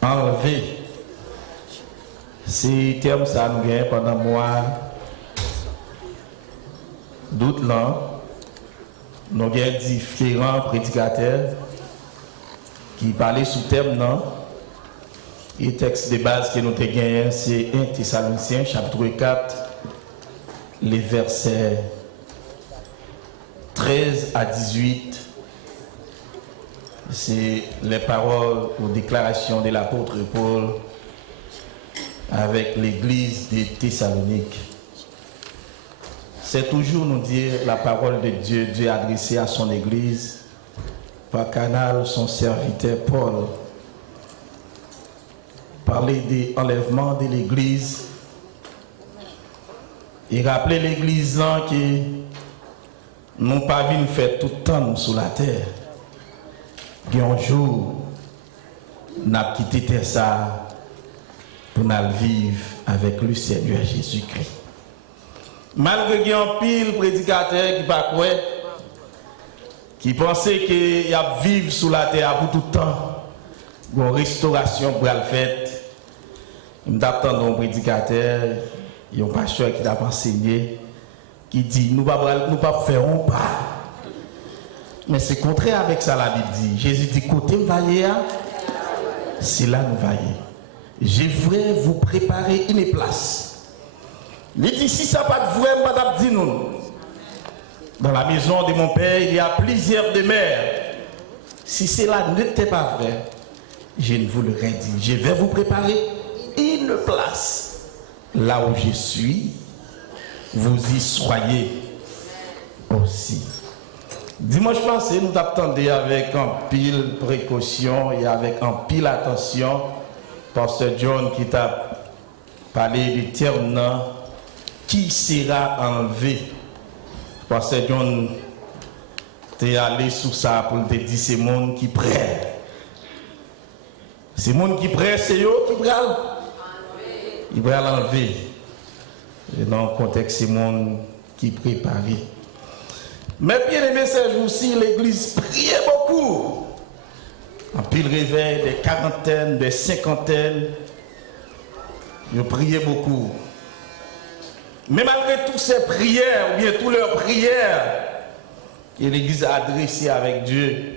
Enlever. C'est terme ça nous gagne pendant mois d'août là. Nous avons différents prédicateurs qui parlaient sous terme non. Et texte de base que nous avons gagné, c'est 1 Thessaloniciens chapitre 4, les versets 13 à 18. C'est les paroles ou déclarations de l'apôtre Paul avec l'église de Thessalonique. C'est toujours nous dire la parole de Dieu, Dieu adressée à son église par canal son serviteur Paul. Parler de l'enlèvement de l'église et rappeler l'église là que nous pas venus faire tout le temps nous sous la terre. Un jour, nous avons quitté terre ça pour nous vivre avec le Seigneur Jésus-Christ. Malgré qu'il y a un pile prédicateur qui pensait qu'il y a vivre sous la terre pour tout le temps, une restauration pour le faire. Nous avons un prédicateur, il y a un pasteur qui a enseigné, qui dit nous ne pas faire un pas. Mais c'est contraire avec ça la Bible dit. Jésus dit côté vaillé, c'est là nous vaillons. Je voudrais vous préparer une place. Il dit si ça pas de vrai, madame dit nous. Dans la maison de mon père, il y a plusieurs demeures. Si cela n'était pas vrai, je ne vous l'aurais dit. Je vais vous préparer une place. Là où je suis, vous y soyez aussi. Dimanche passé, nous attendions avec un pile précaution et avec un pile attention. Pasteur John qui t'a parlé du terme qui sera enlevé. Pasteur John t'es allé sous ça pour te dire c'est monde qui prêt. C'est monde qui prêt, c'est eux qui prêt. Il va l'enlever. Et dans le contexte, c'est monde qui préparé. Mais bien aimé, ces jours-ci, l'église priait beaucoup. En pile réveil, des quarantaines, des cinquantaines. Ils priaient beaucoup. Mais malgré toutes ces prières, ou bien toutes leurs prières, que l'église a adressées avec Dieu,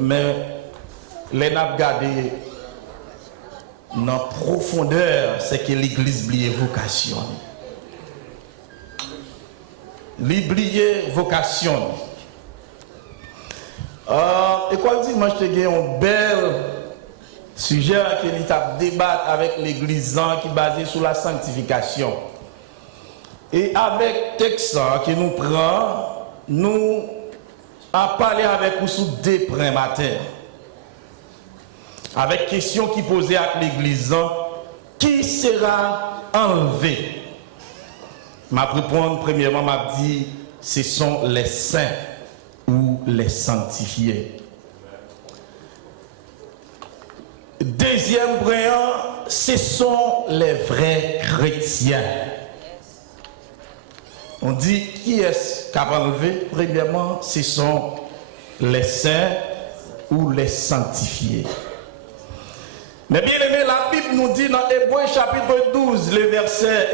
mais les n'a pas gardé dans profondeur, c'est que l'église oubliait vocation. L'oublier vocation. Et quoi dimanche, je te un bel sujet que nous avons débattu avec l'église qui est basé sur la sanctification. Et avec texte que nous prenons, nous avons parlé avec vous sur deux points matin. Avec question qui posait à l'église, qui sera enlevé? Ma réponse, premièrement, m'a dit, ce sont les saints ou les sanctifiés. Deuxième point, ce sont les vrais chrétiens. On dit, qui est-ce qui a enlevé? Premièrement, ce sont les saints ou les sanctifiés. Mais bien aimé, la Bible nous dit dans Hébreu chapitre 12, le verset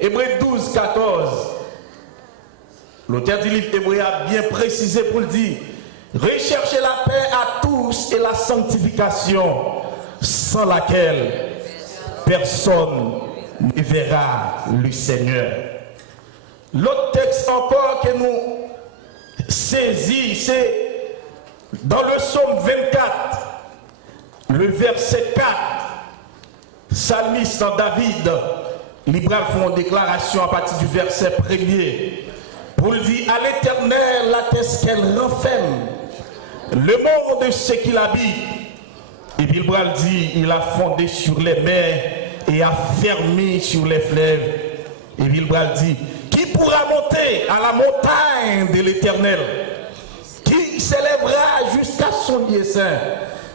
Hébreu 12, 14. L'auteur du livre Hébreu a bien précisé pour le dire. Recherchez la paix à tous et la sanctification, sans laquelle personne ne verra le Seigneur. L'autre texte encore que nous saisissons, c'est dans le psaume 24. Le verset 4, psalmiste David, Libral font une déclaration à partir du verset 1er. Pour dire à l'Éternel la terre qu'elle renferme, le monde de ce qu'il habite. Et Libral dit, il a fondé sur les mers et a fermé sur les fleuves. Et Libral dit, qui pourra monter à la montagne de l'Éternel? Qui s'élèvera jusqu'à son lieu saint?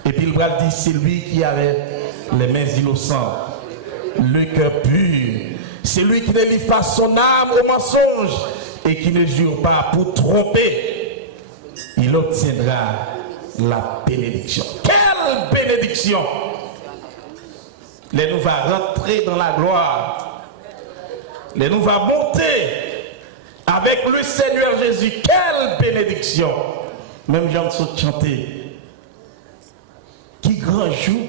Et puis le bras dit, c'est lui qui avait les mains innocentes, le cœur pur. C'est lui qui ne livre pas son âme au mensonge et qui ne jure pas pour tromper. Il obtiendra la bénédiction. Quelle bénédiction! Les nous va rentrer dans la gloire. Les nous va monter avec le Seigneur Jésus. Quelle bénédiction! Même j'en suis chanté. Qui grand jour!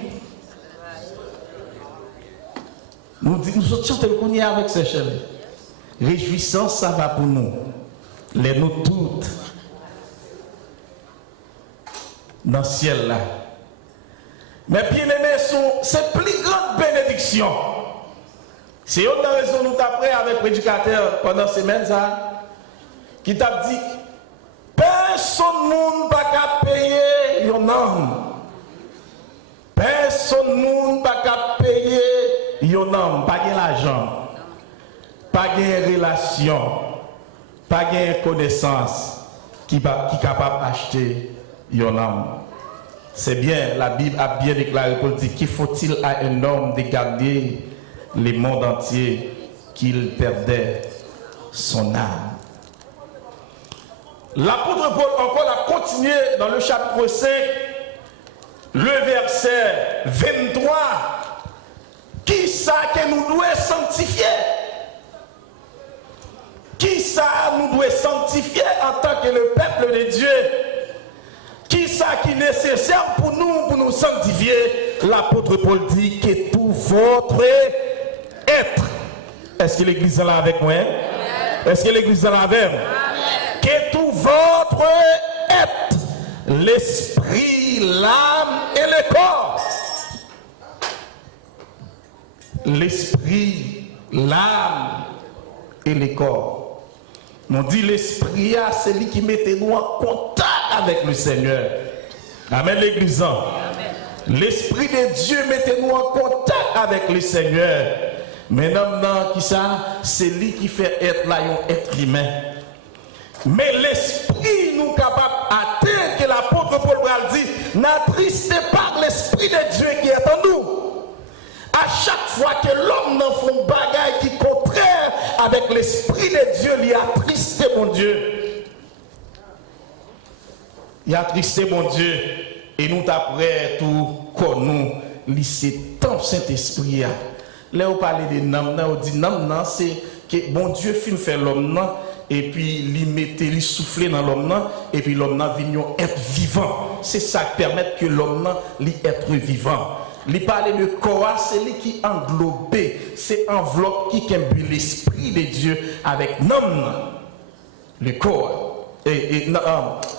Nous sommes chantés qu'on y est avec ces chers. Réjouissance, ça va pour nous. Les nous toutes. Dans le ciel là. Mais bien aimés, c'est plus grande bénédiction. C'est une raison nous t'apprêt avec le prédicateur pendant la semaine ça, qui t'a dit personne ne va payer un homme. Personne ne va payer un homme. Pas de l'argent, pas de relation, pas de connaissance qui est capable d'acheter un homme. C'est bien, la Bible a bien déclaré pour dire qu'il faut-il à un homme de garder le monde entier qu'il perdait son âme. L'apôtre Paul encore a continué dans le chapitre 5, le verset 23. Qui ça que nous devons sanctifier? Qui ça nous devons sanctifier en tant que le peuple de Dieu? Qui ça qui est nécessaire pour nous sanctifier? L'apôtre Paul dit que tout votre être. Est-ce que l'église est là avec moi? Est-ce que l'église est là avec moi? Que tout votre être, l'esprit, l'âme et le corps. L'esprit, l'âme et le corps. On dit l'esprit, c'est lui qui mettait nous en contact avec le Seigneur. Amen, l'église. L'esprit de Dieu mettait nous en contact avec le Seigneur. Mais non, qui ça? C'est lui qui fait être là, un être humain. Mais l'esprit nous capable d'atteindre, que l'apôtre Paul dit, n'attristez pas l'esprit de Dieu qui est en nous. À chaque fois que l'homme n'en fait un bagage qui est contraire avec l'esprit de Dieu, il a attristé mon Dieu. Il a attristé mon Dieu. Et nous d'après tout comme nous, c'est tant Saint-Esprit. Là, on parle de nam, on dit nam, c'est que bon Dieu fait l'homme, et puis il souffler dans l'homme, et puis l'homme vient être vivant. C'est ça qui permet que l'homme être vivant. Il parle de corps, c'est lui qui englobe, c'est enveloppe qui imbu l'esprit de Dieu avec nom, le corps.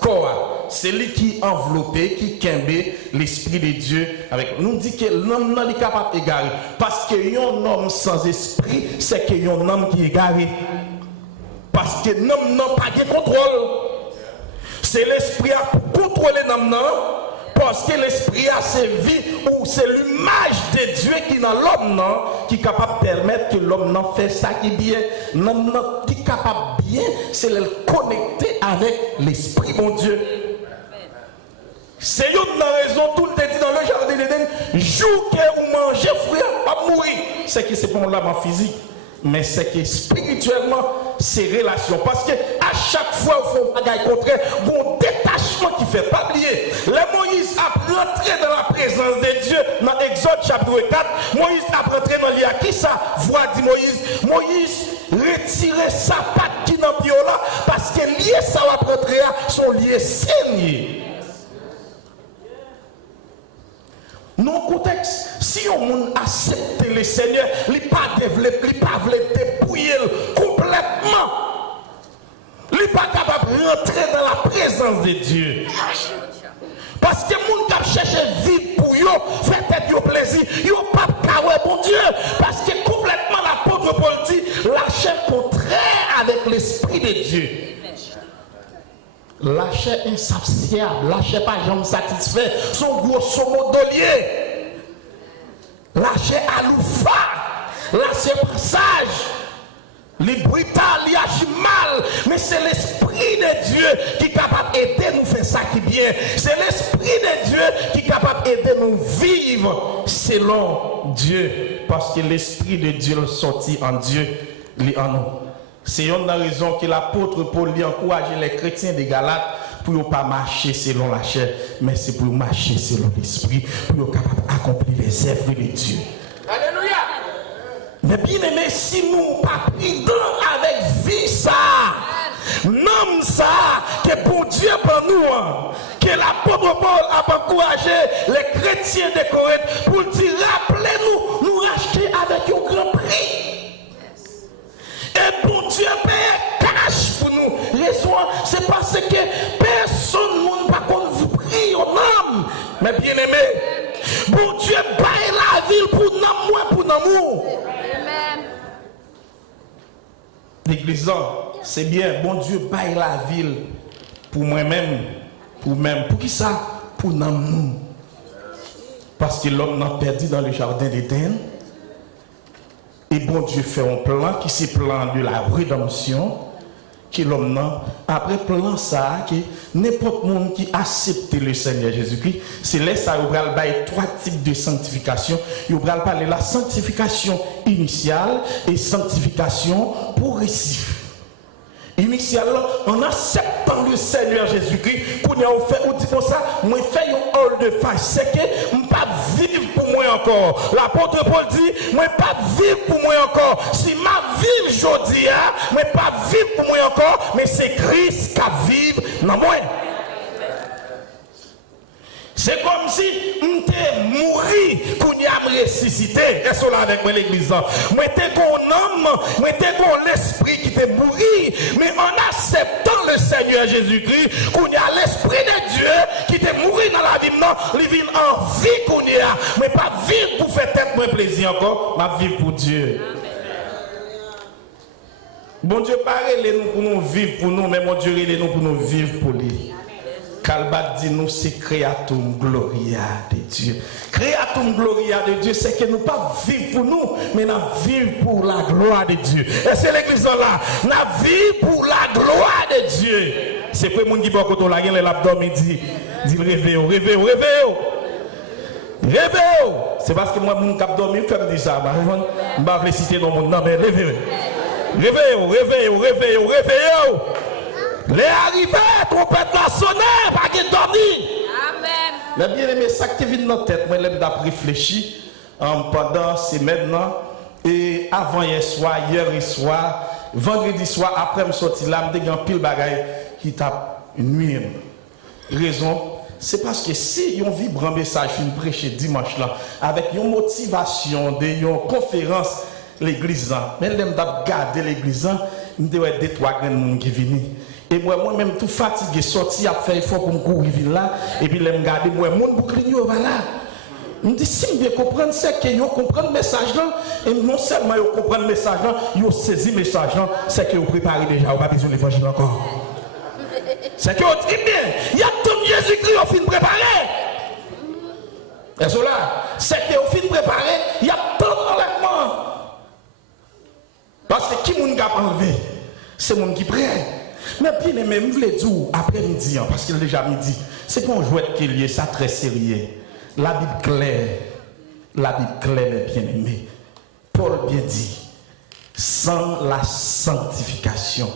Corps, c'est lui qui enveloppe, qui imbu l'esprit de Dieu avec. Nous dit que l'homme n'est pas capable d'égarer. Parce que un homme sans esprit, c'est que un homme qui est égaré. Parce que l'homme n'a pas de contrôle. C'est l'esprit à contrôler l'homme. Parce que l'esprit a ses vies, ou c'est l'image de Dieu qui est dans l'homme, qui est capable de permettre que l'homme fait ça qui est bien. L'homme qui est capable bien, c'est le connecter avec l'esprit, mon Dieu. C'est une raison, tout le temps dans le jardin d'Éden, jour que vous mangez fruit, pas mourir. C'est que c'est pour l'âme physique. Mais c'est que spirituellement, c'est relation. Parce que à chaque fois, il faut un bagage contraire, bon détachement qui fait pas oublier. Le Moïse a rentré dans la présence de Dieu dans Exode chapitre 4. Moïse a rentré dans l'IA. Qui ça? Voix dit Moïse. Moïse retirer sa patte qui n'a pas là parce que lié ça va rentrer son lié saigné. Non contexte, si on accepte le Seigneur, il ne pas développer, il ne pas dépouiller complètement. Il n'est pas capable de rentrer dans la présence de Dieu. Parce que les gens qui cherchent à vivre pour eux, faire tête plaisir, ils n'ont pas de bon Dieu. Parce que complètement l'apôtre Paul dit, lâcher contraire avec l'esprit de Dieu. Lâcher insatiable, lâcher pas jamais satisfait, son grosso modo lié. Lâcher à l'oufa, lâcher passage. Les brutales, les agit mal, mais c'est l'esprit de Dieu qui est capable d'aider nous faire ça qui bien. C'est l'esprit de Dieu qui est capable d'aider nous vivre selon Dieu. Parce que l'esprit de Dieu sorti en Dieu, il est en nous. C'est une raison que l'apôtre Paul lui encourage les chrétiens de Galates pour ne pas marcher selon la chair, mais c'est pour marcher selon l'esprit, pour être capable d'accomplir les œuvres de Dieu. Alléluia. Mais bien aimé, si nous pas pris avec vie ça, non ça, que pour Dieu pour nous, que l'apôtre Paul a encouragé les chrétiens de Corinthe pour dire, rappelez-nous, nous racheter avec un grand prix. Et pour Dieu paye cash pour nous. Raison, c'est parce que personne ne va pas vous prie au nom. Mais bien aimé, bon Dieu paye la ville pour nous, moi pour nous. L'église, c'est bien, bon Dieu paye la ville pour moi-même, pour qui ça? Pour nous. Parce que l'homme n'a perdu dans le jardin d'Éden. Et bon Dieu fait un plan qui c'est le plan de la rédemption. Qui l'homme n'a. Après plan ça, que n'importe monde qui accepte le Seigneur Jésus-Christ, c'est là ça, il va parler trois types de sanctification. Il va parler de la sanctification initiale et sanctification progressive. Initial, en acceptant le Seigneur Jésus-Christ, qu'on a fait, on dit comme ça, moi fais un hall de face, c'est que je ne pas vivre pour moi encore. L'apôtre Paul dit, moi pas vivre pour moi encore. Si ma vie aujourd'hui, moi pas vivre pour moi encore, mais c'est Christ qui vive dans moi. C'est comme si m'étais mouru qu'on y a ressuscité. Est-ce là avec moi l'église? Moi t'es qu'on homme, moi t'es qu'on l'esprit qui t'est mouru, mais en acceptant le Seigneur Jésus-Christ, qu'on y a l'esprit de Dieu qui t'est mouru dans la vie, non, il vit en vie qu'on y a, mais pas vivre pour faire tête moins plaisir encore, mais vivre pour Dieu. Bon Dieu, parlez-nous pour nous vivre pour nous, mais mon Dieu, parlez-nous pour nous vivre pour lui. Calbat dit nous c'est créatum gloria de Dieu. Créatum gloria de Dieu, c'est que nous pas vivre pour nous, mais nous vivons pour la gloire de Dieu. Et c'est l'église là, nous vivons pour la gloire de Dieu. C'est pour les gens qui vont quand on la gueule l'abdomen dit réveillez, réveillez, réveillez. Réveillez. C'est parce que moi mon cap dormir fait me dire ça, je ne vais pas citer dans mon nom, mais réveillez. Réveillez, réveillez, réveillez, réveillez. Les arrivés, trompette la sonné, pas qu'il dormi. Amen. Mais bien aimé, ça qui vient dans notre tête, moi je l'ai réfléchi pendant ces maintenant et avant hier soir, vendredi soir, après me sortir là, je me pile bagaille qui tape une nuit. Raison, c'est parce que si on vibrant message, une prêcher dimanche là, avec une motivation, une conférence, l'église, mais je vais garder l'église, je vais deux, trois grands qui viennent. Et moi-même, tout fatigué, sorti à faire effort pour me courir là, et puis je me garde, moi, mon bouclier, voilà. Je me dis, si je comprends, c'est que je comprends le message là, et non seulement je comprends le message là, je saisis le message là, c'est que je prépare déjà, je n'ai pas besoin de l'évangile encore. C'est que je dis bien, il y a tout Jésus-Christ au fin préparé. Et cela, c'est que au fin préparé, il y a tout enlèvement. Parce que qui m'a enlevé, c'est mon qui prie. Mais bien aimé, je voulais dire après-midi, parce qu'il est déjà midi, c'est qu'on joue avec lié, ça très sérieux. La Bible claire, mais bien aimé. Paul bien dit, sans la sanctification,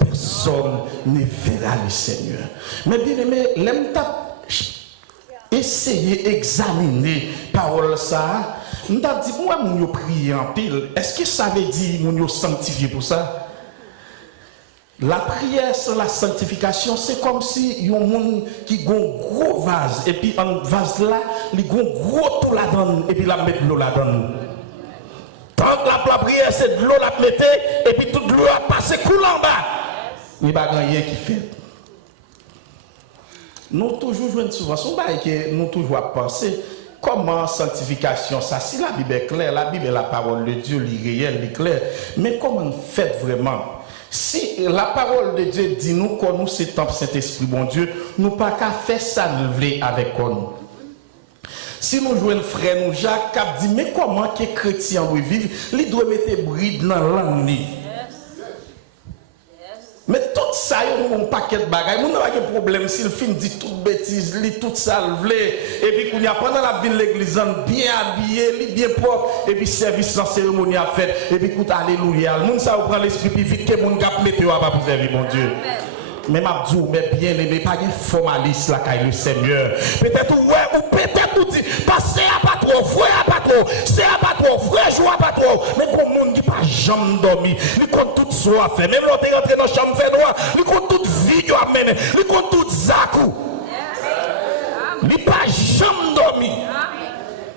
personne ne verra le Seigneur. Mais bien aimé, l'aime essayer d'examiner parole ça. Je me dit, moi, je prie en pile. Est-ce que ça veut dire que je sanctifié pour ça? La prière sans la sanctification, c'est comme si il y a un monde qui a un gros vase, et puis en vase là, il y a un gros tout là-dedans, et puis il met de l'eau là-dedans. Tant que la prière, c'est de l'eau la mettre, et puis toute l'eau a passé coulant en bas. Il n'y a pas rien qui fait. Nous toujours jouons souvent, nous toujours penser comment sanctification, ça, si la Bible est claire, la Bible est la parole de Dieu, elle est réelle, elle est claire, mais comment on fait vraiment? Si la parole de Dieu dit nous qu'on nous c'est temple Saint-Esprit, bon Dieu, nous pas qu'à faire ça avec nous. Si nous jouons un frère, nous Jacques, qui dit mais comment que chrétien doit vivre, il doit mettre bride dans l'année. Mais tout ça, il y a un paquet de bagages. Nous n'avons pas de problème si le film dit toute bêtise, lit tout ça, et puis qu'on y a pendant la vie de l'église, bien habillé, bien propre, et puis service sans cérémonie à faire, et puis écoute, alléluia. Le monde ça prend l'esprit plus vite que mon gars météo va pour servir, mon Dieu. Mais m'a dit, mais bien aimé, pas de formaliste là, car le Seigneur. Peut-être ouais, ou peut-être ou dit, passez à pas trop, frère à pas trop, c'est à pas trop, frère joue à pas trop. Mais comme monde qui pas jamais dormi, il compte tout soit fait. Même l'autre est rentré dans la chambre fait noir, il compte toute vie qu'il a mené, il compte tout zakou. Il pas jamais dormi.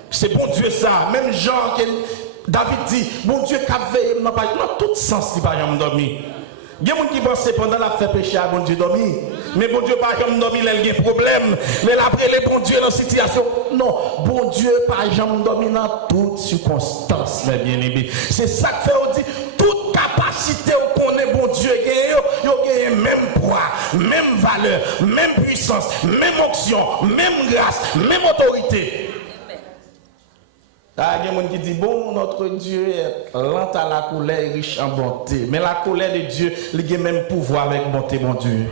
C'est bon Dieu ça, même Jean que David dit, bon Dieu qu'a veillé dans tout sens, il pas jamais dormi. Il y a des gens qui pensent pendant la fait péché à bon Dieu dormi. Mais bon Dieu pas jamais dormi, il y a des problèmes. Mais après les bon Dieu dans la situation. Non, bon Dieu pas jamais dormi dans toutes circonstances, mes bien-aimés. C'est ça que fait on dit, toute capacité qu'on est bon Dieu, il y a même poids, même valeur, même puissance, même onction, même grâce, même autorité. Il y a des gens qui disent, bon, notre Dieu est lent à la colère, riche en bonté. Mais la colère de Dieu, il a même pouvoir avec bonté, mon Dieu.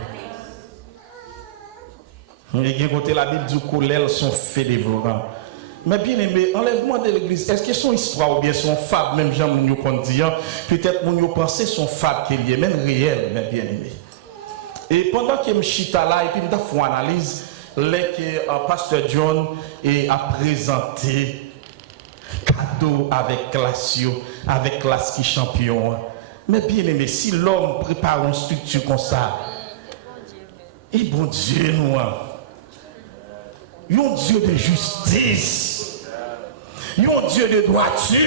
Il y a côté la Bible dit que colère sont faits dévorants. Mais bien aimé, enlèvement de l'église, est-ce que son histoire ou bien son fable, même Jean Mounio dit, peut-être Mounio pensé son fable qu'il est même réel, mais bien aimé. Et pendant que je suis là, et puis je fais une analyse, le pasteur John a présenté cadeau avec Classio, avec classe qui champion. Mais bien aimé, si l'homme prépare une structure comme ça, et bon Dieu, nous, un Dieu de justice, un Dieu de droiture.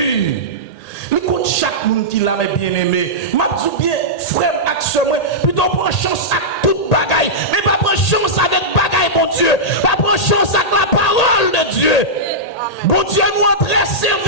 Il compte chaque monde qui l'a bien aimé. M'a dit bien, frère, action, plutôt prendre chance à toute bagaille, mais pas prendre chance avec bagaille, mon Dieu. Pas prendre chance avec la parole de Dieu. Bon Dieu, nous est très sévère.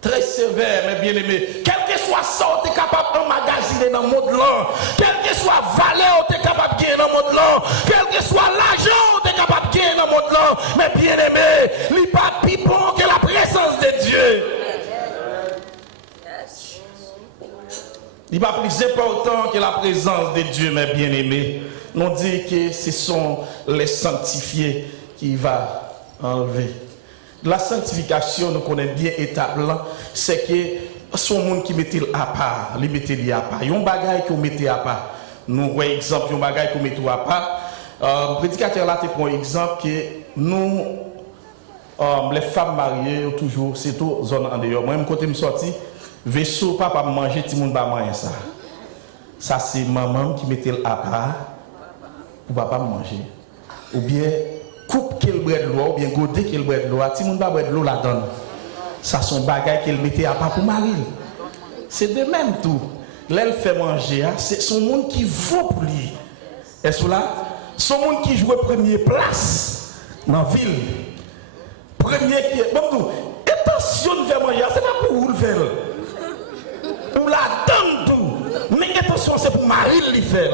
Très sévère, mais bien aimé. Quel que soit ça, tu es capable d'emmagasiner dans le monde là. Quel que soit valeur, tu es capable de gagner dans le monde là. Quel que soit l'argent, tu es capable de gagner dans le monde là. Mais bien aimé, il n'est pas plus bon que la présence de Dieu. Il n'est pas plus important que la présence de Dieu, mais bien aimé. On dit que ce sont les sanctifiés qui vont enlever. La sanctification, nous connaissons bien établi, c'est que son monde qui mettait à part, il mettait à part. Il y a un bagage qui mettait à part. Nous voyons exemple, un bagage qui mettait à part. Le prédicateur là, tu prends exemple que nous, les femmes mariées, toujours, c'est tout zone en dehors. Moi, quand je suis sorti, vaisseau, papa manger, tout le monde va manger ça. Ça, c'est maman qui mettait à part pour papa manger. Ou bien, coupe qu'elle boit de l'eau, ou bien godet qu'elle boit de l'eau, si mon boit de l'eau la donne. Ça son bagage qu'elle mettait à part pour Marie. C'est de même tout. L'elle fait manger, c'est son monde qui vaut pour lui. Est-ce là? Son monde qui joue première place dans la ville. Premier qui est. Bon, attention de faire manger, c'est pas pour vous le faire. Pour la donne tout. Mais attention, c'est pour Marie le faire.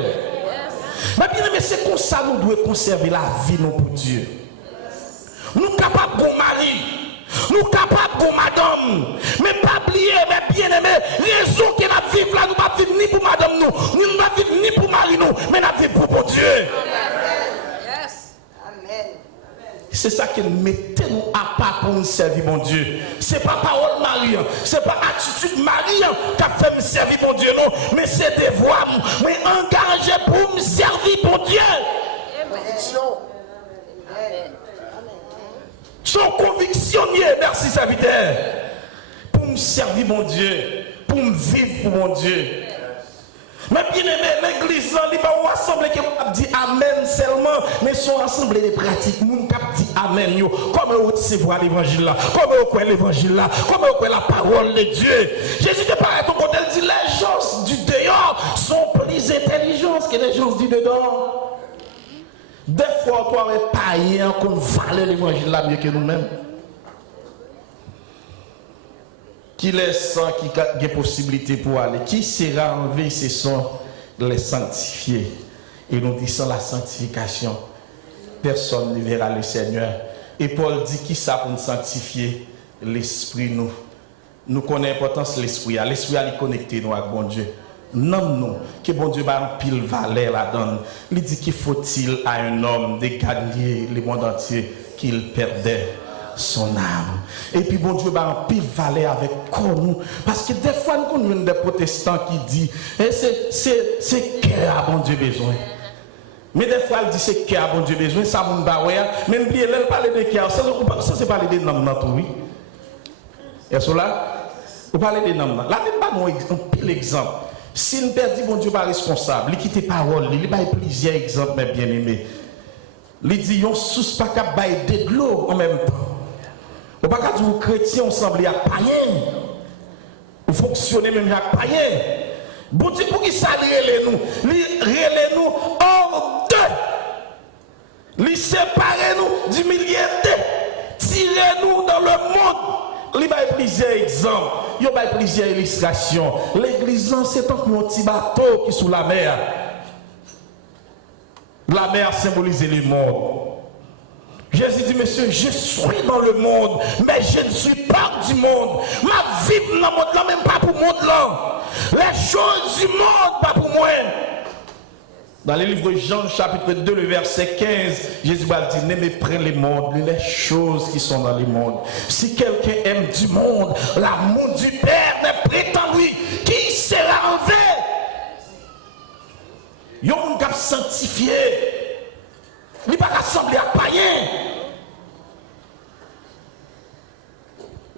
Mais bien aimé, c'est comme ça nous devons conserver la vie nous pour Dieu. Nous capables de mari, nous capables de madame, mais pas oublier, mais bien aimé, raison que nous vivons là, nous ne vivons pas ni pour madame nous, nous ne vivons ni pour mari nous, mais nous vivons pour Dieu. C'est ça qu'il mettait nous à part pour nous servir mon Dieu. C'est pas parole Marie, c'est pas attitude Marie qui a fait me servir mon Dieu, non, mais c'est devoir, mais engagé pour me servir mon Dieu. Son conviction, merci serviteur, pour me servir mon Dieu, pour me vivre pour mon Dieu. Mais bien aimé, l'église, il n'y a pas une assemblée qui dit Amen seulement, mais son assemblée de pratiques, nous dit Amen. Comme vous recevoir l'évangile là, comme vous croyez l'évangile là, comme vous croyez la parole de Dieu. Jésus te paraît ton côté, il dit les gens du dehors sont plus intelligents que les gens du dedans. Des fois, toi, on païen qu'on valait l'évangile là mieux que nous-mêmes. Qui laisse qui a des possibilités pour aller. Qui sera enlevé, ce sont les sanctifiés. Et nous disons la sanctification. Personne ne verra le Seigneur. Et Paul dit qui ça pour nous sanctifier? L'esprit nous. Nous connaissons l'importance de l'esprit. L'esprit est connecté nous avec bon Dieu. Non, non. Que bon Dieu va en pile valer la donne. Il dit qu'il faut-il à un homme de gagner le monde entier qu'il perdait son âme. Et puis bon Dieu va en pile valer avec nous. Parce que des fois nous avons des protestants qui disent c'est cœur à bon Dieu besoin. Mais des fois, elle dit c'est cœur, bon Dieu, besoin, ça mon baoué, mais oubliez, elle parle de cœur, ça c'est parler de noms, oui. Est-ce là? Vous parlez de noms. Là, même pas un pile exemple. Si une père dit bon Dieu pas responsable, il quitte parole, il a plusieurs exemples, mais bien aimé. Il dit, on sous pas qu'à bailler de l'eau en même temps. On pas qu'à dire aux chrétiens, on semble à païen. Vous fonctionnez même à païen. Bon Dieu, pour qui ça relève nous hors de. Lui séparer nous du milieu de. Tirer nous dans le monde. Il y a plusieurs exemples. Il y a plusieurs illustrations. L'église, c'est un petit bateau qui est sous la mer. La mer symbolise le monde. Jésus dit, monsieur, je suis dans le monde, mais je ne suis pas du monde. Ma vie dans le monde là, même pas pour le monde là. Les choses du monde, pas pour moi. Dans le livre de Jean, chapitre 2, le verset 15, Jésus va dire, n'aimez pas les mondes, les choses qui sont dans les mondes. Si quelqu'un aime du monde, l'amour du Père n'est prêt en lui, qui sera enlevé. Il y a un monde qui a sanctifié. Il n'est pas rassemblé à païen.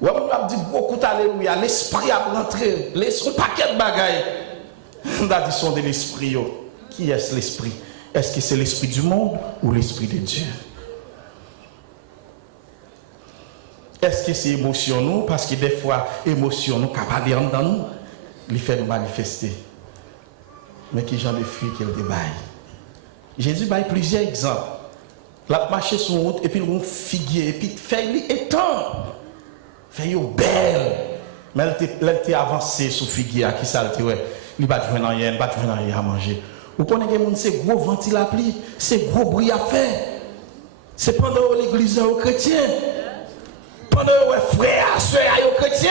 Ouais, on a dit beaucoup d'alléluia. L'esprit a rentré. Un paquet de bagailles. On a dit son de l'esprit. Qui est l'esprit? Est-ce que c'est l'esprit du monde ou l'esprit de Dieu? Est-ce que c'est émotion nous? Parce que des fois, émotion nous, capable dans nous, il fait nous manifester. Mais qui j'en ai fui qu'elle débaille. Jésus baille plusieurs exemples. La marché sur route et puis on figuier et puis fait lui étend. Fait yo belle. Mais elle était avancée sur figuier qui ça le ouais. Il va joindre rien, pas joindre rien à manger. Vous connaissez les gens c'est gros ventil à pli, c'est gros bruit à faire. C'est pendant l'église aux chrétiens. Pendant les frères, sœurs aux chrétiens.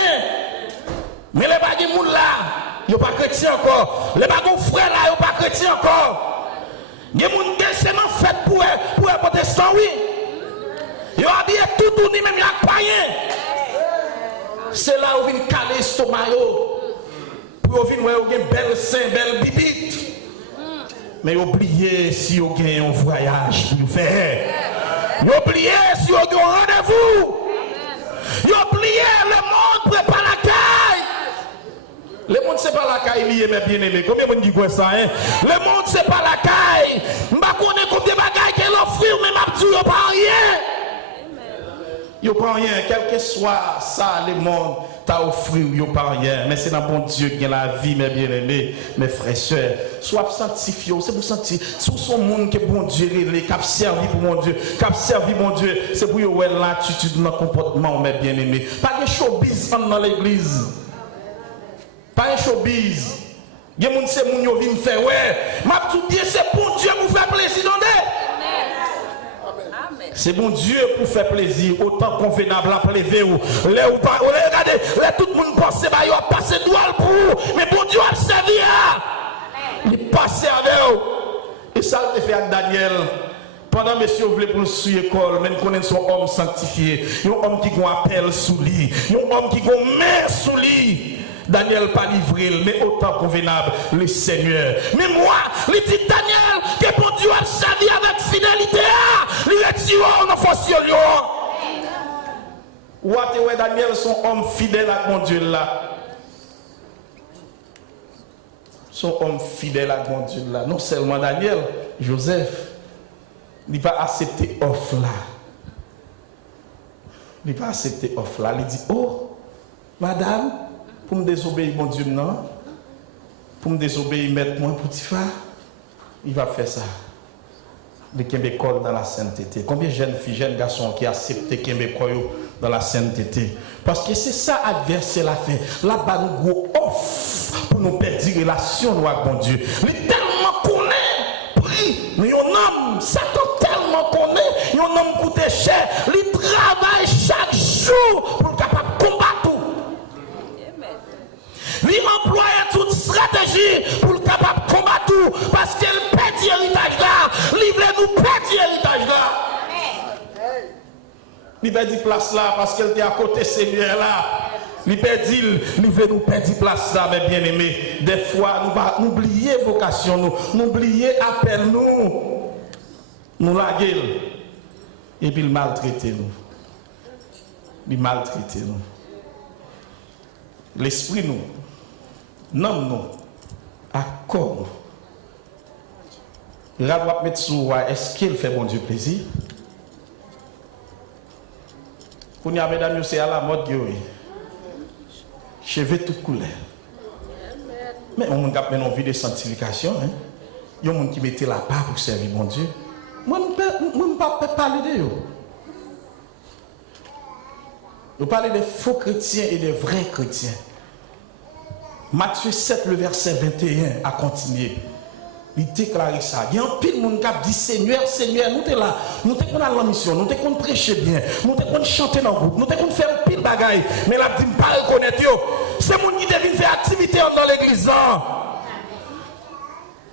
Mais les bagay moun là, yo pas chrétien encore. Les bagay frères là, yo pas chrétien encore. Il y a des gens qui sont fait pour les protestants, oui. Ils ont habillé tout le monde, même les païens. C'est là où ils viennent caler l'estomac. Pour venir voir une belle sein, belle bibite. Mais oubliez si vous avez un voyage pour faire. Oubliez si vous avez un rendez-vous. Oubliez le monde prépare la caille. Le monde c'est pas la caille lié mais bien aimé. Combien de monde dit quoi ça hein? Le monde c'est pas la caille. M'pa connaît combien de bagages qu'elle offre mais m'a dit yo pas rien. Yo pas rien quel que soit ça le monde t'a offert yo pas rien mais c'est dans bon Dieu qui a la vie mes bien-aimés mes frères et sœurs. Soit sanctifié c'est pour sentir sous son monde que bon Dieu les cap servi pour mon Dieu, cap servi mon Dieu, c'est pour yo l'attitude dans comportement mes bien-aimés. Pas de showbiz dans l'église. Pas un showbiz. Il y a des gens qui viennent faire, ouais, m'a tout bien, c'est bon Dieu pour faire plaisir. C'est bon Dieu pour faire plaisir, autant convenable à plever ou regardez, tout le monde pense que il va passer droit pour vous, mais bon Dieu a servi. Il passe avec vous. Et ça le fait avec Daniel. Pendant que monsieur voulait pour suivre l'école, mais nous connaissons un homme sanctifié, un homme qui a un appel sous lui, un homme qui a une main sous lui. Daniel pas livré, mais autant convenable le Seigneur. Mais moi, il dit Daniel, que bon Dieu a servi avec fidélité, il retire en force. Ouais, Daniel, son homme fidèle à mon Dieu là. Son homme fidèle à mon Dieu là. Non seulement Daniel, Joseph, il n'a pas accepté offre là. Il n'a pas accepté offre là. Il dit, oh, madame, pour me désobéir, mon Dieu, non. Pour me désobéir, mettre moi petit phare, il va faire ça. De Québécois dans la sainteté. Combien de jeunes filles, jeunes garçons qui acceptent Québécois dans la sainteté? Parce que c'est ça adversaire la fait. Là-bas, nous gros off pour nous perdre des relations avec mon Dieu. Il est tellement connaît. Mais un homme, Satan tellement connaît. Un homme coûte cher. Il travaille chaque jour pour être capable de combattre. Il emploie toute stratégie pour être capable de combattre tout. Parce qu'elle perd l'héritage là. Livrez-nous perd l'héritage là. Il perdit place là parce qu'elle était à côté Seigneur là. Il perdit, nous venons perdre place là, mes bien-aimés. Des fois, nous oublions vocation, nous oublions appel nous la gueule. Et puis il maltraite nous. Il maltraite nous. L'esprit nous, nous, à corps. Il va mettre sur est-ce qu'il fait bon Dieu plaisir? Pour nous, mesdames, c'est à la mode, cheveux tout couleur. Mais on a une vie de sanctification. Il y a des gens qui mettent la part pour servir mon Dieu. Moi, je ne peux pas parler de eux. Je parle des faux chrétiens et des vrais chrétiens. Matthieu 7, le verset 21 a continué. Il déclare ça. Il y a un pile monde qui dit Seigneur, Seigneur, nous sommes là. Nous sommes dans la mission. Nous sommes prêcher bien. Nous sommes chanter dans le groupe. Nous sommes faire un pile bagaille. Mais là, je ne pas reconnaître. C'est les gens qui deviennent faire activité dans l'église.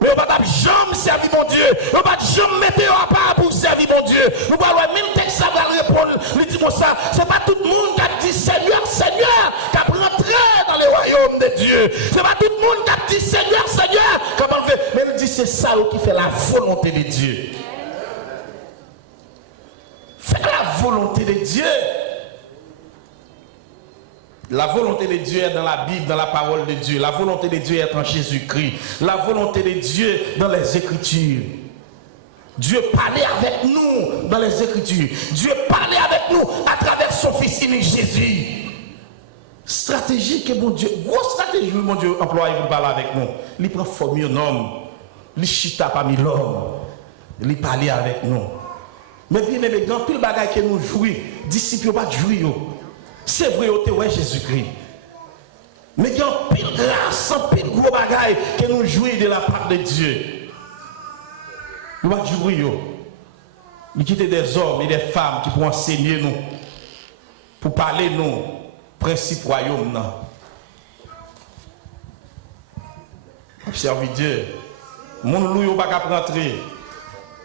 Mais on ne va pas jamais servir mon Dieu. On ne va pas jamais mettre à part pour servir mon Dieu. Nous allons même texte ça va répondre. Il dit comme ça. Ce n'est pas tout le monde qui dit Seigneur, Seigneur, qui a rentré dans le royaume de Dieu. Ce n'est pas tout le monde qui dit Seigneur, Seigneur. Comment on fait? Mais il dit c'est ça qui fait la volonté de Dieu. Faire la volonté de Dieu. La volonté de Dieu est dans la Bible, dans la parole de Dieu. La volonté de Dieu est en Jésus-Christ. La volonté de Dieu dans les Écritures. Dieu parlait avec nous dans les Écritures. Dieu parlait avec nous à travers son Fils unique Jésus. Stratégie que mon Dieu, grosse stratégie que mon Dieu emploie pour parler avec nous. Il prend forme un homme. Il chita parmi l'homme. Il parlait avec nous. Mais bien aimé, grand pile bagaille que nous jouons, disciples pas jouer. C'est vrai, ouais Jésus-Christ. Mais il y a un pile grâce, un pile gros bagaille que nous jouons de la part de Dieu. Nous va jouer. Nous quitter des hommes et des femmes qui pourront enseigner nous, pour parler nous, principe royaume. Observez Dieu. Mon loup n'est pas capable de rentrer.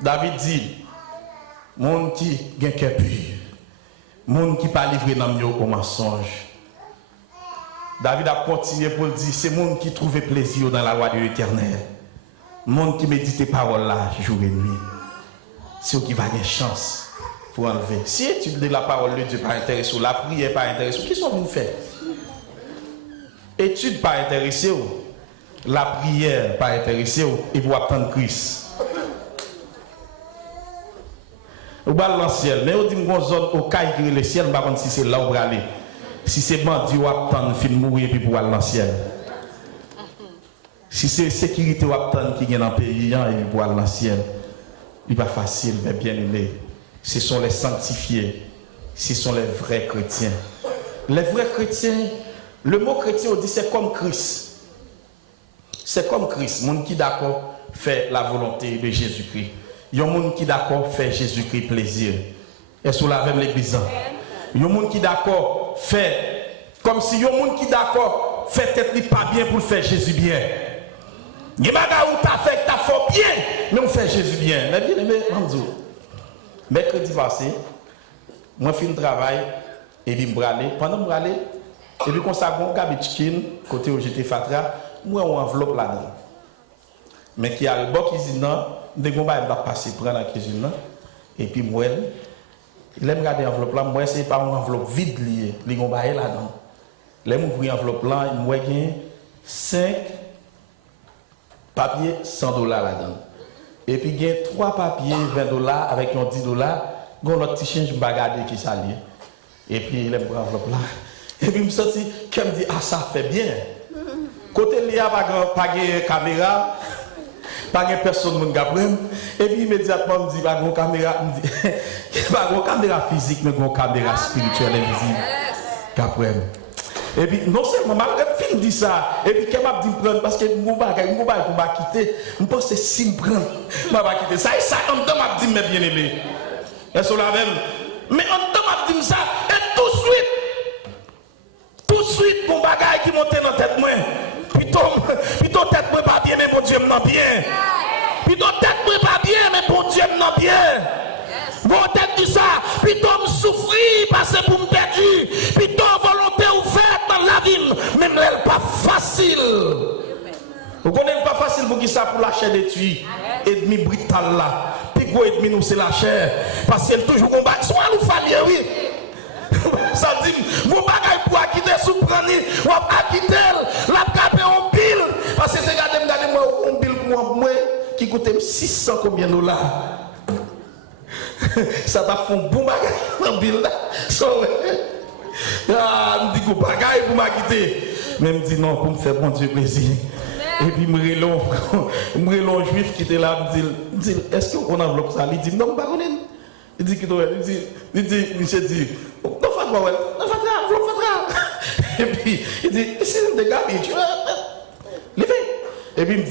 David dit, mon qui gagne qu'un pur. Monde qui pas livré dans mieux au mensonge. David a continué pour le dire, c'est monde qui trouve plaisir dans la loi de l'Éternel. Monde qui médite les paroles là jour et nuit. C'est eux qui va avoir chance pour enlever. Si étude de la parole de Dieu pas intéressé, la prière pas intéressé, qu'est-ce qu'on va faire? Étude pas intéressé, la prière pas intéressé, et pour attendre Christ. Ou bas dans le ciel, mais on dit qu'on zone au caille qui le ciel, par contre si c'est là où aller. Si c'est bandit ou attendre fin mourir puis pour aller dans le ciel. Si c'est sécurité ou attendre qui vient dans le pays et pour aller dans le ciel, il n'est pas facile, mais bien aimé. Ce sont les sanctifiés, ce sont les vrais chrétiens. Les vrais chrétiens, le mot chrétien on dit c'est comme Christ. C'est comme Christ, monde qui d'accord fait la volonté de Jésus-Christ. Il y a des gens qui d'accord faire Jésus-Christ plaisir. Est-ce que vous l'avez l'église? Il y a des gens qui d'accord faire comme si il y a des gens qui d'accord faire tête pas bien pour faire Jésus bien. Il y a des gens qui fait ta fait bien, mais on fait Jésus bien. Mais bien aimé, mercredi passé, moi je fais un travail et puis je aller. Pendant que je aller, et puis quand ça a un gabi chicken côté où j'étais fatra, moi on enveloppe là-dedans. Mais qui a le bon cuisine de gomba va passer prendre la cuisine et puis moi il aime regarder enveloppe là moi c'est pas une enveloppe vide liée les gomba est là-dedans l'aime ouvrir enveloppe là moi gagne 5 papiers $100 là-dedans et puis gagne 3 papiers $20 avec un $10 gon l'autre petit change bagarder qui ça lié et puis il aime prendre enveloppe là et puis me senti comme dit ah ça fait bien côté il y a pas caméra. Pas de personne qui a et puis immédiatement me dit pas de caméra me dit pas de caméra physique mais de caméra spirituelle invisible et puis non seulement malgré film dit ça et puis qu'elle m'a dit prendre parce que mon bagage pour m'a quitter je pense que si me prendre m'a pas quitter ça en temps m'a dit mais bien aimé est-ce la même mais en temps m'a dit ça et tout de suite mon bagage qui montait dans tête moi Plutôt tête moi pas bien, mais mon Dieu m'en bien. Plutôt tête moi pas bien, mais mon Dieu m'en bien. Mon tête dit ça, plutôt me souffrir parce que pour me perdu, plutôt volonté ouverte dans la vie, même elle pas facile. Vous connaissez pas facile pour qui ça pour la chair détruite, ennemi brutal là, puis quoi ennemi nous c'est la chair, parce qu'elle toujours combat, soit nous famille oui. Ça dit, mon bagage pour quitter sous prendre, ou à quitter, la caper en pile, parce que c'est regardez moi en pile pour moi qui coûte 600 combien de dollars. Ça t'a fait un bon bagage en pile là. Ah, me dit que bagage pour m'quitter. Mais me dit non pour me faire bon Dieu plaisir. Et puis me relon juif qui était là me dit est-ce qu'on enveloppe ça? Il dit non pas connaître. Il dit monsieur dit non fatra ouais non fatra. Et puis il dit c'est des gars tu vois levé. Et puis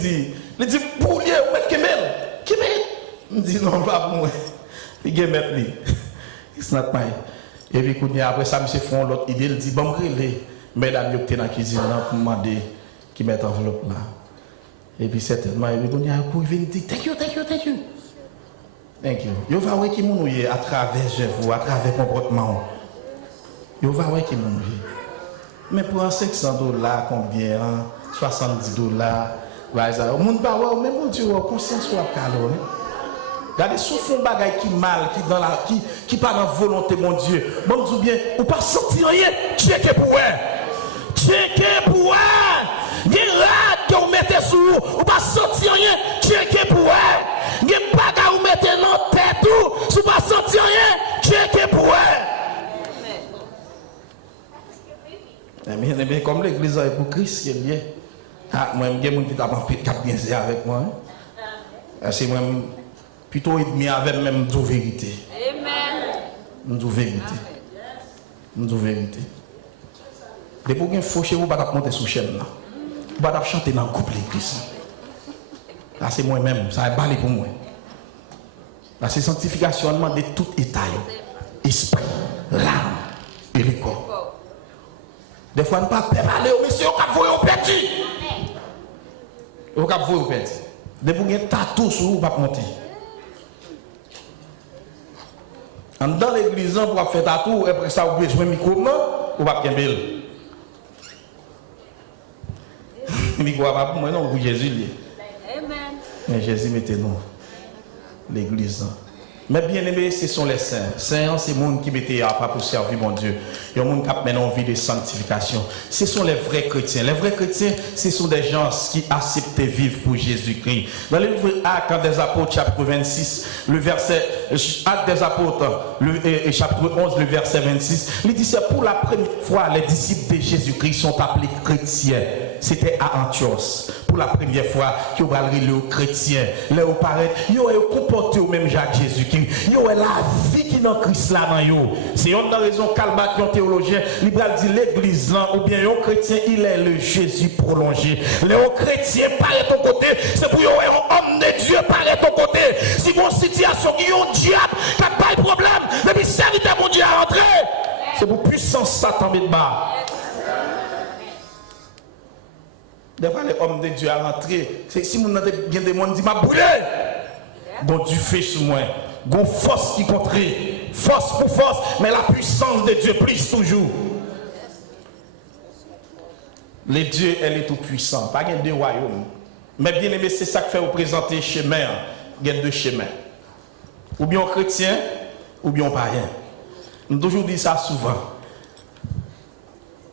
il dit pour lier mettre Kemel. Il dit non pas pour moi. Il dit mettre lui. It's not mine. Et puis après ça monsieur font l'autre idée il dit bon relé mesdames yo qui dans la cuisine là pour demander qui met enveloppe là. Et puis certainement il dit pour venir dire thank you. Thank you. Yo va voir qui moun à travers vous, à travers comportement. Yo va voir qui moun. Mais pour un $500 combien 70 dollars. Au monde pas ouais même mon Dieu conscience soit calme. Regardez souffle bagay qui mal qui dans la qui pas dans volonté mon Dieu. Bon dis bien ou pas sentir rien, checker pour Gen rad que vous mettez sous ou pas sentir rien, checker pour Gen baga ou mettez dans tête ou sous pas sentir rien, checker pour mais comme l'église est pour Christ qui est bien. Ah moi j'ai mon qui t'a bien avec moi. C'est moi plutôt ennemi avec même de vérité. Amen. Nous vérité. Dès que vous fauchez vous pas monter sous chaîne là. Vous pas chanter dans le couple l'église. Là c'est moi-même, ça est balé pour moi. Là c'est sanctification de tout état, esprit, l'âme et le corps. Des fois, on ne peut pas parler au monsieur, on peut voir au petit. On peut voir au petit. Des fois, vous avez un tatou sur vous, vous ne pouvez pas monter. Dans l'église, on peut faire tatou, et après ça, vous pouvez jouer un micro, vous ne pouvez pas faire belle. Le micro, pour moi, non, pour Jésus. Amen. Mais Jésus, mettez-nous l'église. Mais bien aimé, ce sont les saints. Saints, c'est les gens qui mettent à pas pour servir mon Dieu. Il y a des gens qui ont maintenant envie de sanctification. Ce sont les vrais chrétiens. Les vrais chrétiens, ce sont des gens qui acceptent vivre pour Jésus-Christ. Dans le livre Actes des Apôtres, chapitre 26, le verset, Actes des Apôtres, chapitre 11, le verset 26, il dit c'est pour la première fois, les disciples de Jésus-Christ sont appelés chrétiens. C'était à Antioche. Pour la première fois, ils ont parlé aux chrétiens. Là, ils ont comporté au même Jacques Jésus-Christ. Ils ont la vie qui est dans Christ là. C'est une raison Calbat qui est un théologien. Il dit l'église là, ou bien un chrétien, il est le Jésus prolongé. Les chrétiens, parlez ton côté. C'est pour un homme de Dieu, parlez ton côté. Si vous avez une situation, il y a un diable qui n'a pas de problème, depuis serviteur mon Dieu à rentrer. C'est pour puissance Satan de bas. Des fois, les hommes de Dieu à rentrer. C'est si vous avez bien des gens qui disent, m'a brûlé. Bon Dieu fait sur moi. Bon force qui contre. Force pour force. Mais la puissance de Dieu plus toujours. Le Dieu, elle est tout puissant. Pas de royaume. Mais bien aimé, c'est ça que fait vous présenter chemin. Il y a deux chemins. Ou bien chrétien, ou bien païen. Nous toujours dit ça souvent.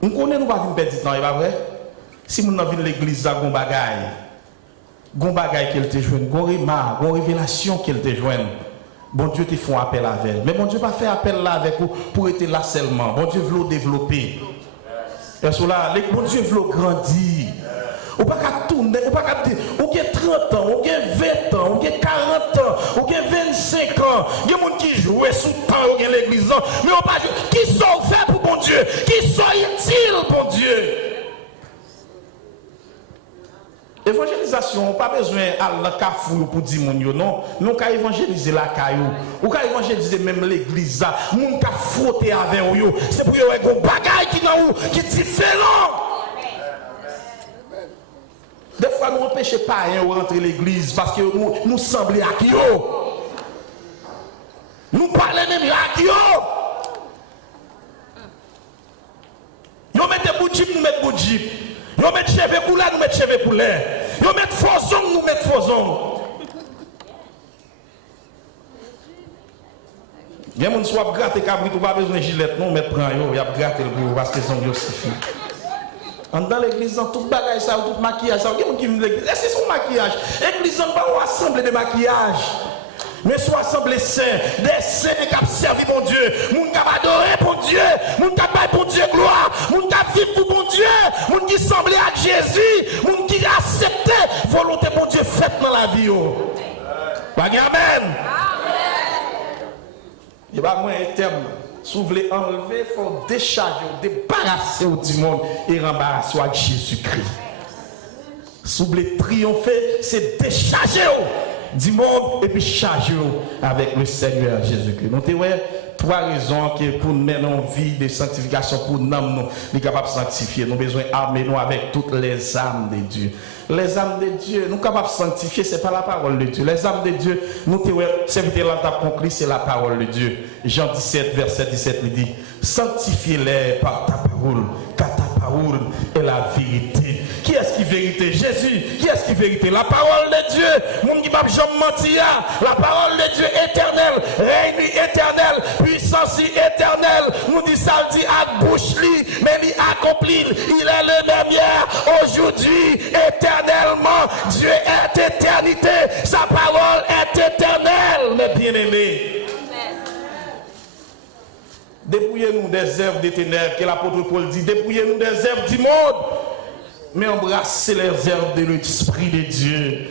Nous connaissons nous pas une perdre temps, pas vrai? Si nous avons vu l'église à gon bagay qu'elle te joigne, gon remar, gon révélation qu'elle te joigne. Bon Dieu te font appel avec elle. Mais bon Dieu pas fait appel là avec vous pour être là seulement. Bon Dieu veut développer. Parce que là, bon Dieu veut grandir. Ou pas qu'à tourner, ou pas qu'à dire, ou qu'il y a 30 ans, ou qu'il y a 20 ans, ou qu'il y a 40 ans, ou qu'il y a 25 ans. Il y a des gens qui jouent sous temps, ou qu'il y a l'église. Mais on pas dire, qui sont faits pour bon Dieu? Qui sont utiles pour Dieu? Évangélisation, pas besoin d'aller dans le cafou pour dire mon yo non. Nous qu'à évangéliser la caillou. Ou qu'à évangéliser même l'église là. Moun qu'à frotter avec yo. C'est pour yo un bagage qui dans qui différent. Des fois nous empêchons pas de rentrer l'église parce que nous semblons à qui yo. Nous parlons de miracles. Yo mettez bout de jeep, nous mettons bout de jeep. Yo mettez cheveux pour là, nous mettons cheveux pour là. Yo mettez faux ongles, nous mettons faux ongles. Bien mon soit gratter cabrit ou pas besoin de gilet non mais prend yo y a gratter le bout parce que son yo suffit. Dans l'église dans tout bagage ça tout maquillage ça quelqu'un qui vient de l'église c'est son maquillage. L'église on pas assemblée de maquillage. Mais soit assemblée saint, des saints qui ont servi mon Dieu, moun qui ont adoré mon Dieu, moun qui ont pour Dieu gloire, moun qui ont vécu pour mon Dieu, moun qui semblait à Jésus, moun qui a accepté volonté mon Dieu faite dans la vie. Amen. Il va moins un terme. Si vous voulez enlever, il faut décharger, débarrasser du monde et rembarrasser avec Jésus-Christ. Si vous voulez triompher, c'est décharger du monde et puis charger avec le Seigneur Jésus-Christ. Nous avons trois raisons pour nous mener en vie de sanctification, pour nous être capables de sanctifier. Nous avons besoin d'armer nous avec toutes les âmes de Dieu. Les âmes de Dieu, nous sommes capables de sanctifier, ce n'est pas la parole de Dieu. Les âmes de Dieu, nous serviteurs là conclu, c'est la parole de Dieu. Jean 17, verset 17, il dit, sanctifiez-les par ta parole, car ta parole est la vérité. Qui est-ce qui est vérité? Jésus. Qui est-ce qui est vérité? La parole de Dieu. Mon qui m'a jamais menti. La parole de Dieu éternelle, règne éternel, puissance éternelle. Nous dit ça, dit à bouche li, mais il accomplit. Il est le même hier, aujourd'hui, éternellement. Dieu est éternité. Sa parole est éternelle, mes bien-aimés. Dépouillez-nous des œuvres des ténèbres, que l'apôtre Paul dit. Dépouillez-nous des œuvres du monde. Mais embrassez les œuvres de l'Esprit de Dieu.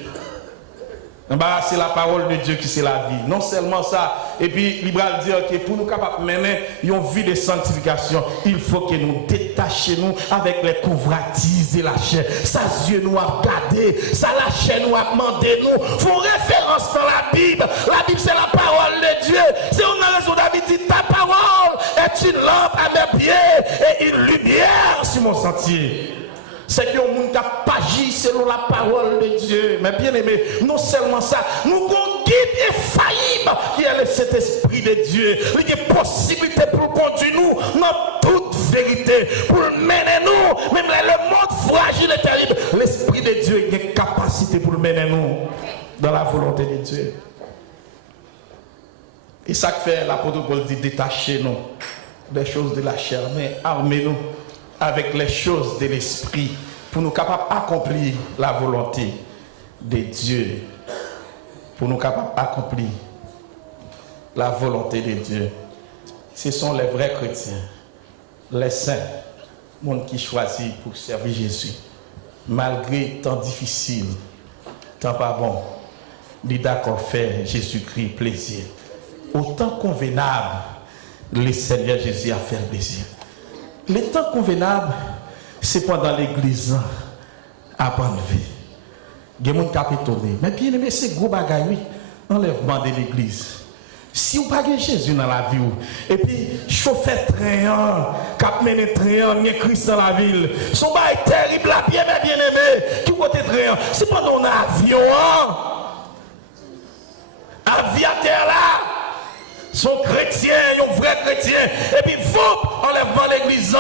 Embrassez la parole de Dieu qui c'est la vie. Non seulement ça, et puis il va dire que pour nous capables de mener une vie de sanctification, il faut que nous détachions avec les convoitises de la chair. Ça, Dieu nous a gardé, ça, la chair nous a demandé, nous. Il faut référence dans la Bible. La Bible, c'est la parole de Dieu. C'est une raison David dit, ta parole est une lampe à mes pieds et une lumière sur mon sentier. C'est que nous n'avons pas agi selon la parole de Dieu. Mais bien aimé, non seulement ça, nous avons un guide infaillible qui est cet esprit de Dieu. Il y a une possibilité pour conduire nous dans toute vérité, pour mener nous, même le monde fragile et terrible. L'esprit de Dieu a une capacité pour mener nous dans la volonté de Dieu. Et ça que fait l'apôtre Paul dit, détachez-nous des choses de la chair, mais armez-nous avec les choses de l'esprit pour nous capables d'accomplir la volonté de Dieu. Pour nous capables d'accomplir la volonté de Dieu. Ce sont les vrais chrétiens, les saints, le monde qui choisit pour servir Jésus. Malgré temps difficile, temps pas bon, il est d'accord faire Jésus-Christ plaisir. Autant convenable, le Seigneur Jésus a fait plaisir. Le temps convenable, c'est pendant l'église à prendre vie. Il y a des gens qui sont étonnés. Mais bien aimé, c'est gros bagaille, oui. Enlèvement de l'église. Si vous n'avez pas Jésus dans la vie, et puis chauffer train, cap mener train, il y a Christ dans la ville. Son bail terrible, la bien aimé, qui côté train. C'est pendant un avion, aviateur là. Son chrétien, un vrai chrétien, et puis vous, enlèvement l'église.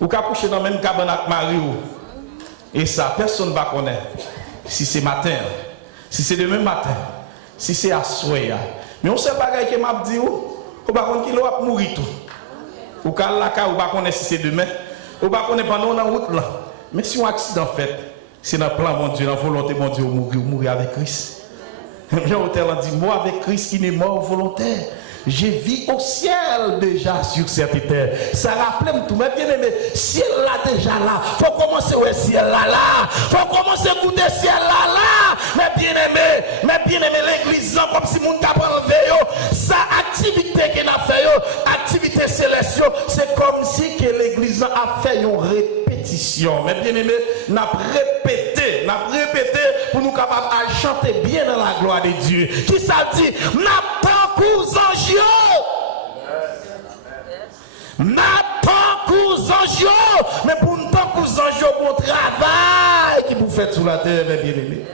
Ou qu'à coucher dans le même cabane avec Marie. Et ça, personne ne va connaître. Si c'est matin, si c'est demain matin, si c'est à soir. Mais on sait pas que m'a dit, ou pas qu'on qui va mourir tout. Ou qu'à la cas, ou pas connaître si c'est demain, ou pas connaître pendant la route là. Mais si un accident fait, c'est dans le plan mon Dieu, dans la volonté mon Dieu, mourir avec Christ. Bien, l'auteur a dit, moi avec Christ, il est mort volontaire. Je vis au ciel déjà sur cette terre. Ça rappelle tout. Mais bien aimé, ciel là déjà là. Faut commencer au ciel là. Faut commencer à goûter ciel là. Mais bien aimé, l'église, comme si mon cap enlevé, sa activité qu'il a fait, activité céleste, c'est comme si que l'église a fait une répétition. Mais bien aimé, n'a répété pour nous capables de chanter bien dans la gloire de Dieu. Qui ça dit, n'a pas cours mais pour nous pas cours pour travail qui vous faites sur la terre, bien aimé.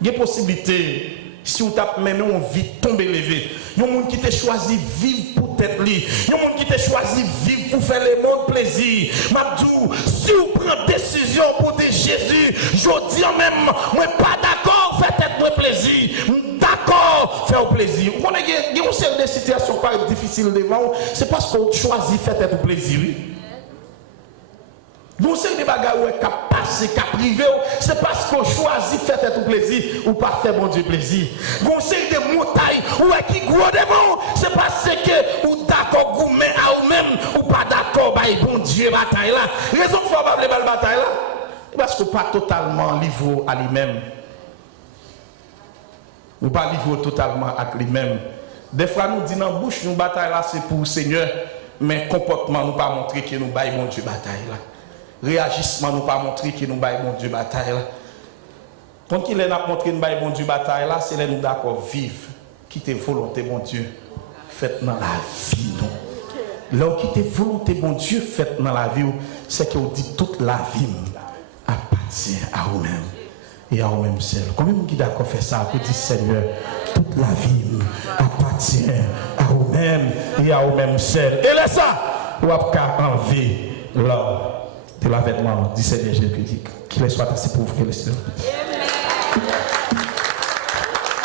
Il y a possibilité Si on tape maintenant, on vit tomber levé. Il y a un monde qui t'a choisi vivre pour tête li. Il y a un monde qui t'a choisi vivre pour faire le monde plaisir. Mabdou, si vous prenez décision pour dire Jésus, je dis même, moi pas d'accord, faites tête moi plaisir. D'accord, faire plaisir. Vous connaissez, il y a une série de situations pas difficiles devant, c'est parce qu'on choisit faire tête plaisir. Nous sommes des bagages qui passent, qui privés, c'est parce qu'on choisit faire tout plaisir ou pas faire mon Dieu plaisir. Nous sommes des montagnes qui gros devant, c'est parce que ou d'accord gourmet à vous-même ou pas d'accord bah bon Dieu bataille là. Raison pour pas la bataille là, parce qu'on pas totalement livré à lui-même. Ou pas livré totalement à lui-même. Des fois nous disons dans bouche nous bataille là c'est pour le Seigneur, mais comportement nous pas montrer que nous baillons mon Dieu bataille là. Réagissement nous pas montrer que nous baillons mon Dieu bataille là. Quand il est montré nous baillons mon Dieu bataille là, c'est là nous d'accord vivre, quitter volonté mon Dieu, faites dans la vie nous. Là où quitter volonté mon Dieu, faites dans la vie, c'est que vous dit toute la vie appartient à vous-même et à vous-même seul. Combien de gens qui d'accord faire ça pour dire Seigneur, toute la vie appartient à vous-même et à vous-même seul. Et là ça, vous avez enlever l'or de l'avènement du Seigneur Jésus-Christ. Qu'il soit assez pour vous, que le Seigneur.